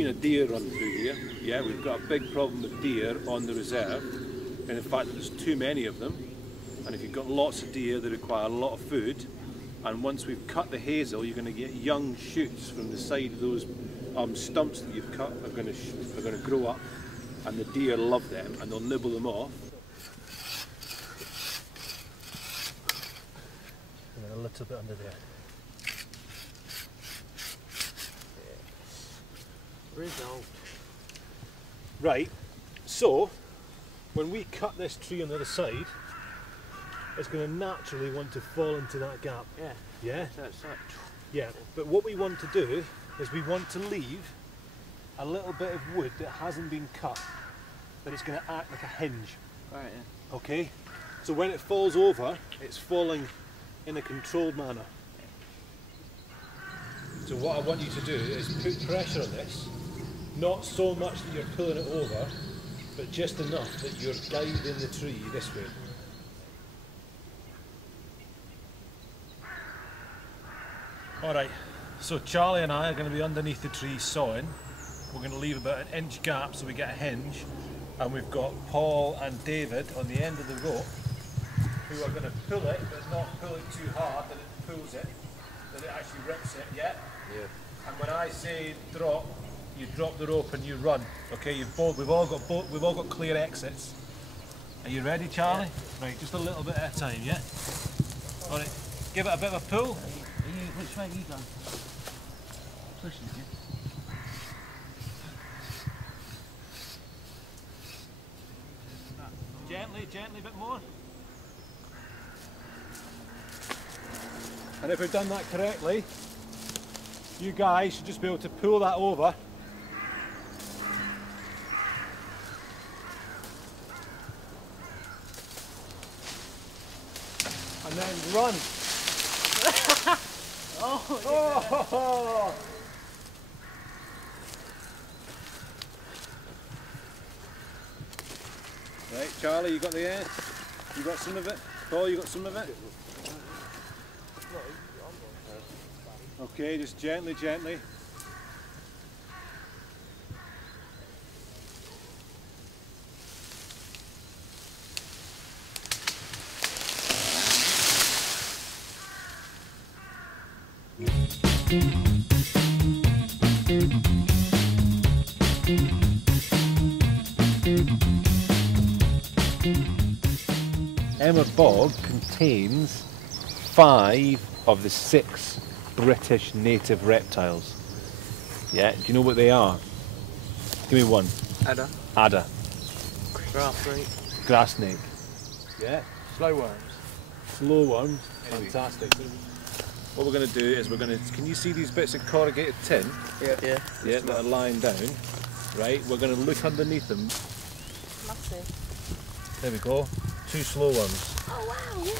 seen a deer run through here. Yeah, we've got a big problem with deer on the reserve, and in fact there's too many of them. And if you've got lots of deer, they require a lot of food. And once we've cut the hazel, you're going to get young shoots from the side of those stumps that you've cut are going to grow up, and the deer love them, and they'll nibble them off. And a little bit under there. Result. Right, so when we cut this tree on the other side, it's going to naturally want to fall into that gap. Yeah. Yeah? So Yeah, but what we want to do is we want to leave a little bit of wood that hasn't been cut, but it's going to act like a hinge. right, yeah. Okay? So when it falls over, it's falling in a controlled manner. So what I want you to do is put pressure on this, not so much that you're pulling it over, but just enough that you're guiding the tree this way. Alright, so Charlie and I are going to be underneath the tree sawing. We're going to leave about an inch gap so we get a hinge, and we've got Paul and David on the end of the rope who are going to pull it, but not pull it too hard that it pulls it, that it actually rips it, yeah? Yeah. And when I say drop, you drop the rope and you run. Okay, we've all got clear exits. Are you ready, Charlie? Yeah. Right, just a little bit at a time, yeah? Alright, give it a bit of a pull. Which way are you going? Pushing it, yeah? Gently, a bit more. And if we've done that correctly, you guys should just be able to pull that over. And then run. Oh! Right, Charlie, you got the air? You got some of it? Paul, you got some of it? Okay, just gently. Emma Bog contains 5 of the 6 British native reptiles. Yeah, do you know what they are? Give me one. Adder. Adder. Grass snake. Grass snake. Yeah. Slow worms. Slow worms. Fantastic. What we're going to do is can you see these bits of corrugated tin? Yeah. Yeah, that are lying down. Right, we're going to look underneath them. Massive. There we go. 2 slow worms. Oh wow, yeah.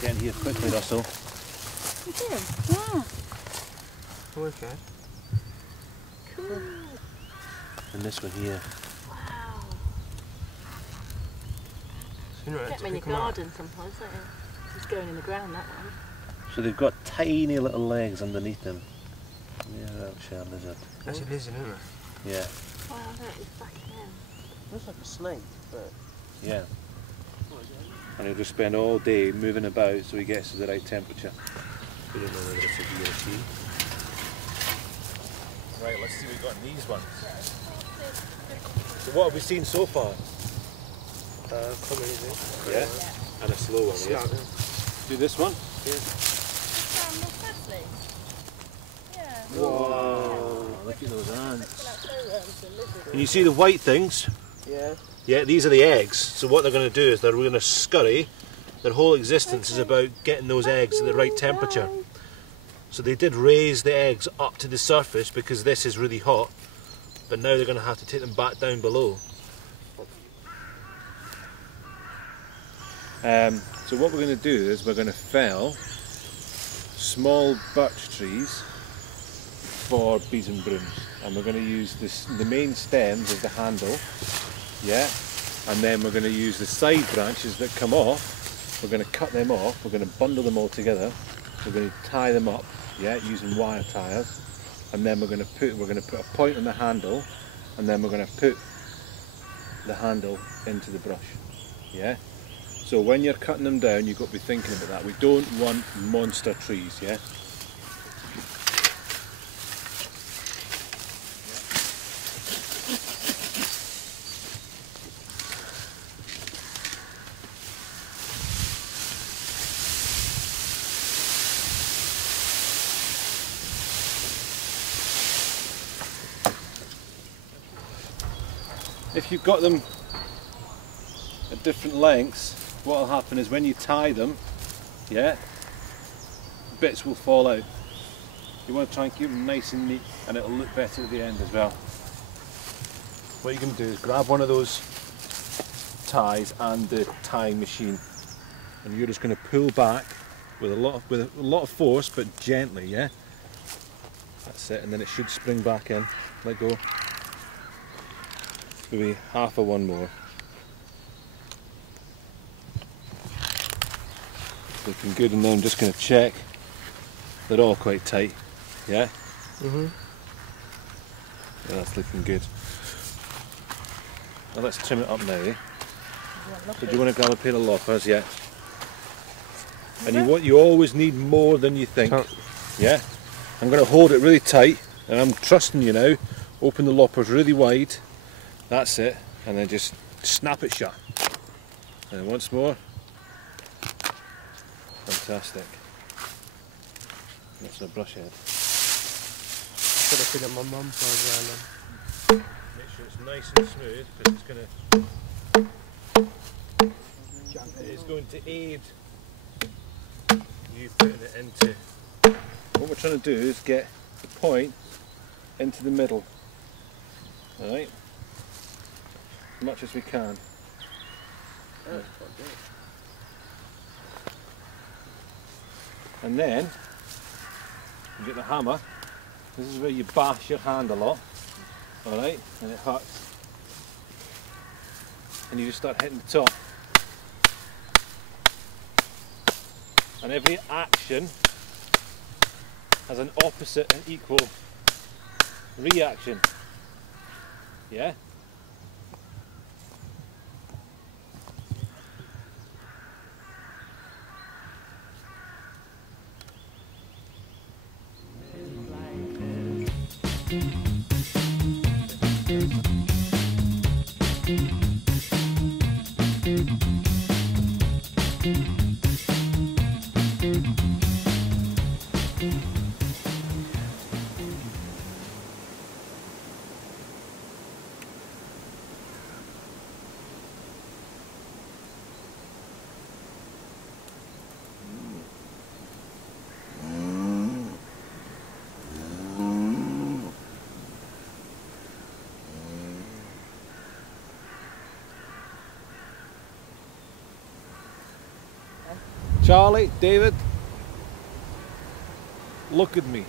Get in here quickly, Russell. You did? Yeah. Okay. Cool. And this one here. Wow. Sooner Get them in your garden sometimes, don't you? Just going in the ground, that one. So they've got tiny little legs underneath them. Yeah, shell lizard. That's a lizard, isn't it? Yeah. Wow, that is fucking hell. Looks like a snake, but... Yeah. And he'll just spend all day moving about so he gets to the right temperature. We don't know whether it's a DLC. Right, let's see what we've got in these ones. So what have we seen so far? Comedy, Yeah. And a slow one, yeah. Do this one? Yeah. Whoa, look at those ants. Can you see the white things? Yeah. Yeah, these are the eggs. So what they're going to do is they're going to scurry. Their whole existence is about getting those eggs at the right temperature. So they did raise the eggs up to the surface because this is really hot, but now they're going to have to take them back down below. So what we're going to do is we're going to fell small birch trees for bees and brooms, and we're going to use the main stems as the handle, yeah, and then we're going to use the side branches that come off. We're going to cut them off, we're going to bundle them all together, we're going to tie them up, yeah, using wire ties, and then we're going to put a point on the handle, and then we're going to put the handle into the brush. Yeah. So when you're cutting them down, you've got to be thinking about that. We don't want monster trees. Yeah. If you've got them at different lengths, what will happen is when you tie them, yeah, bits will fall out. You want to try and keep them nice and neat, and it'll look better at the end as well. What you can do is grab one of those ties and the tying machine, and you're just going to pull back with a lot of force, but gently, yeah. That's it, and then it should spring back in. Let go. Maybe half of one more. Looking good, and then I'm just going to check they're all quite tight. Yeah? Yeah, that's looking good. Now let's trim it up now, eh? So do you want to grab a pair of loppers? Yeah. And you always need more than you think. Yeah? I'm going to hold it really tight, and I'm trusting you now. Open the loppers really wide. That's it, and then just snap it shut. And once more. Fantastic. That's a brush head. Should have been at my mum's as well. Make sure it's nice and smooth, because it's going to aid you putting it into. What we're trying to do is get the point into the middle. Alright? As much as we can. Right. And then you get the hammer. This is where you bash your hand a lot. Alright? And it hurts. And you just start hitting the top. And every action has an opposite and equal reaction. Yeah? Charlie, David, look at me.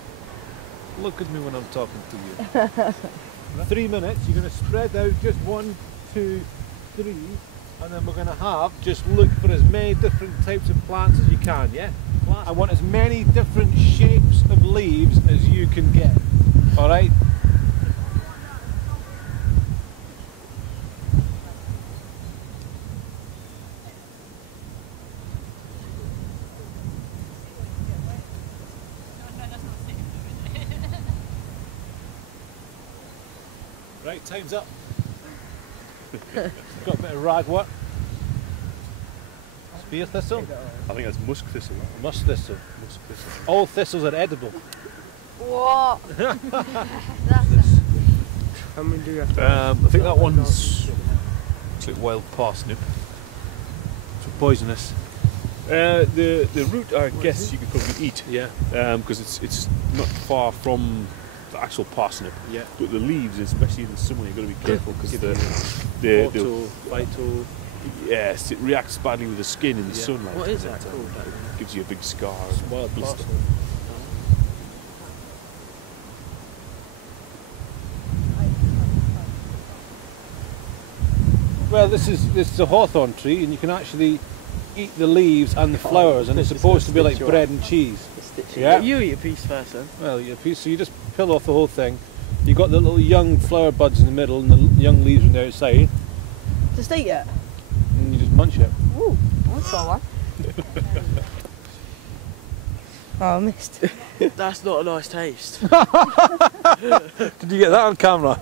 Look at me when I'm talking to you. 3 minutes, you're going to spread out just 1, 2, 3, and then we're going to have, just look for as many different types of plants as you can, yeah? I want as many different shapes of leaves as you can get, alright? Right, time's up. Got a bit of ragwort. Spear thistle? I think that's musk thistle. Musk thistle. Musk thistle. All thistles are edible. What? How many do you have to I think that one's looks like wild parsnip. So poisonous. The root, I guess you could probably eat. Yeah. Because it's not far from the actual parsnip. Yeah. But the leaves, especially in the summer, you've got to be careful because phyto. Yes, it reacts badly with the skin in the sunlight. What is that It called? gives you a big scar. Wild blister. parsnip. Well, this is a hawthorn tree, and you can actually eat the leaves and the flowers, and it's supposed to be like bread and cheese. Yeah. You eat a piece first then. Well, so you just peel off the whole thing. You got the little young flower buds in the middle and the young leaves on the outside, Just eat it. and you just munch it. Ooh, I'll try one. Oh, I missed. That's not a nice taste. Did you get that on camera?